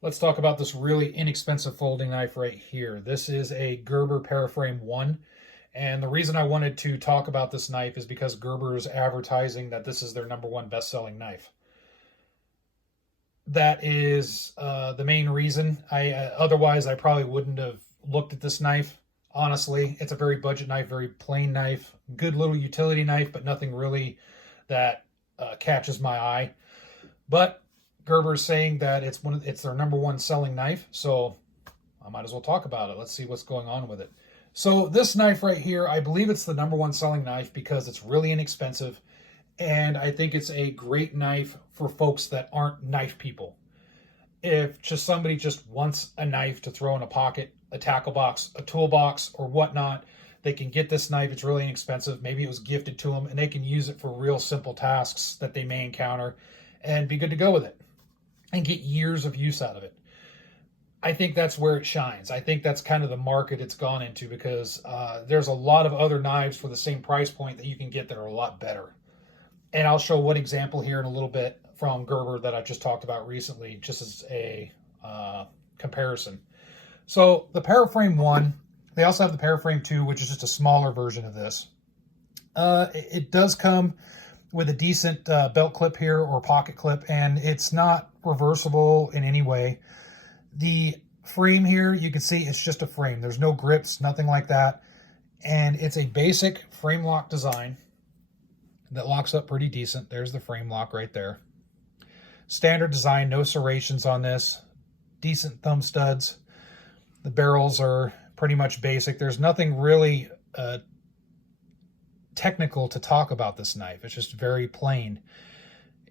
Let's talk about this really inexpensive folding knife right here. This is a Gerber Paraframe 1. And the reason I wanted to talk about this knife is because Gerber is advertising that this is their #1 best-selling knife. That is the main reason. Otherwise, I probably wouldn't have looked at this knife. Honestly, it's a very budget knife, very plain knife. Good little utility knife, but nothing really that catches my eye. But Gerber is saying that it's their #1 selling knife, so I might as well talk about it. Let's see what's going on with it. So this knife right here, I believe it's the #1 selling knife because it's really inexpensive, and I think it's a great knife for folks that aren't knife people. If just somebody just wants a knife to throw in a pocket, a tackle box, a toolbox, or whatnot, they can get this knife. It's really inexpensive. Maybe it was gifted to them, and they can use it for real simple tasks that they may encounter and be good to go with it and get years of use out of it. I think that's where it shines. I think that's kind of the market it's gone into because there's a lot of other knives for the same price point that you can get that are a lot better. And I'll show one example here in a little bit from Gerber that I just talked about recently, just as a comparison. So the Paraframe 1, they also have the Paraframe 2, which is just a smaller version of this. It does come with a decent belt clip here or pocket clip, and it's not reversible in any way. The frame here, you can see it's just a frame. There's no grips, nothing like that. And it's a basic frame lock design that locks up pretty decent. There's the frame lock right there. Standard design, no serrations on this. Decent thumb studs. The barrels are pretty much basic. There's nothing really technical to talk about this knife. It's just very plain.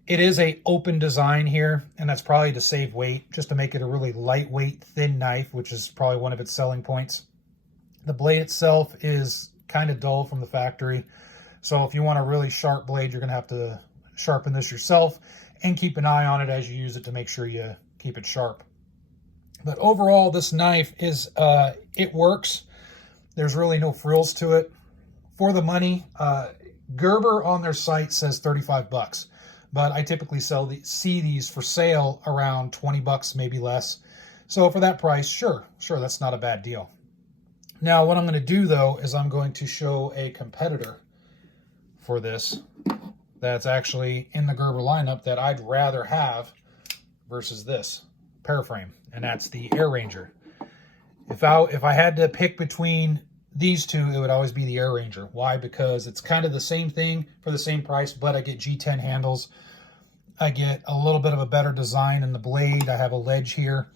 It is a open design here, and that's probably to save weight, just to make it a really lightweight, thin knife, which is probably one of its selling points. The blade itself is kind of dull from the factory, so if you want a really sharp blade, you're going to have to sharpen this yourself and keep an eye on it as you use it to make sure you keep it sharp. But overall, this knife is, it works. There's really no frills to it. For the money, Gerber on their site says 35 bucks. But I typically see these for sale around 20 bucks, maybe less. So for that price, sure, that's not a bad deal. Now, what I'm going to do, though, is I'm going to show a competitor for this that's actually in the Gerber lineup that I'd rather have versus this Paraframe, and that's the Air Ranger. If I had to pick between these two, it would always be the Air Ranger. Why? Because it's kind of the same thing for the same price, but I get G10 handles. I get a little bit of a better design in the blade. I have a ledge here.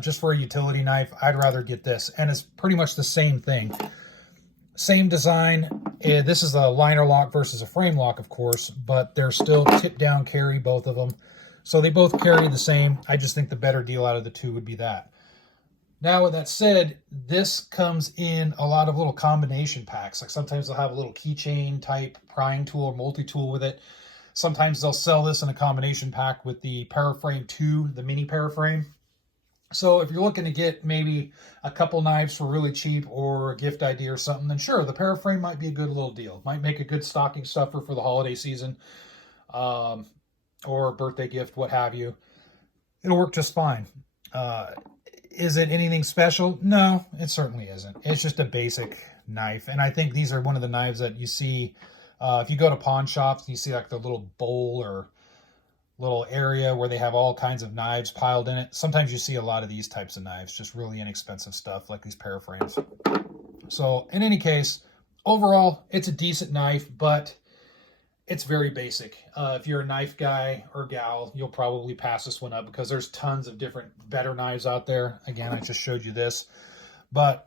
Just for a utility knife, I'd rather get this. And it's pretty much the same thing. Same design. This is a liner lock versus a frame lock, of course, but they're still tip down carry, both of them. So they both carry the same. I just think the better deal out of the two would be that. Now, with that said, this comes in a lot of little combination packs. Like sometimes they'll have a little keychain type prying tool or multi-tool with it. Sometimes they'll sell this in a combination pack with the Paraframe 2, the mini Paraframe. So if you're looking to get maybe a couple knives for really cheap or a gift idea or something, then sure, the Paraframe might be a good little deal. Might make a good stocking stuffer for the holiday season or birthday gift, what have you. It'll work just fine. Is it anything special? No, it certainly isn't. It's just a basic knife. And I think these are one of the knives that you see, if you go to pawn shops, you see like the little bowl or little area where they have all kinds of knives piled in it. Sometimes you see a lot of these types of knives, just really inexpensive stuff like these Paraframes. So in any case, overall, it's a decent knife, but it's very basic. If you're a knife guy or gal, you'll probably pass this one up because there's tons of different better knives out there. Again, I just showed you this. But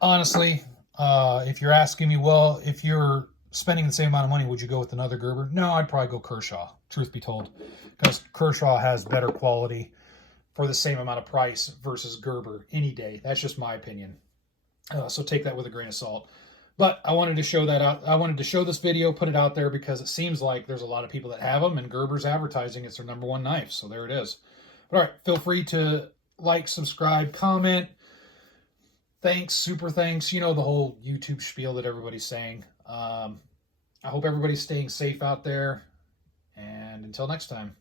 honestly, if you're asking me, well, if you're spending the same amount of money, would you go with another Gerber? No, I'd probably go Kershaw, truth be told, because Kershaw has better quality for the same amount of price versus Gerber any day. That's just my opinion. So take that with a grain of salt. But I wanted to show that out. I wanted to show this video, put it out there because it seems like there's a lot of people that have them, and Gerber's advertising it's their #1 knife. So there it is. But all right, feel free to like, subscribe, comment. Thanks, super thanks. You know, the whole YouTube spiel that everybody's saying. I hope everybody's staying safe out there. And until next time.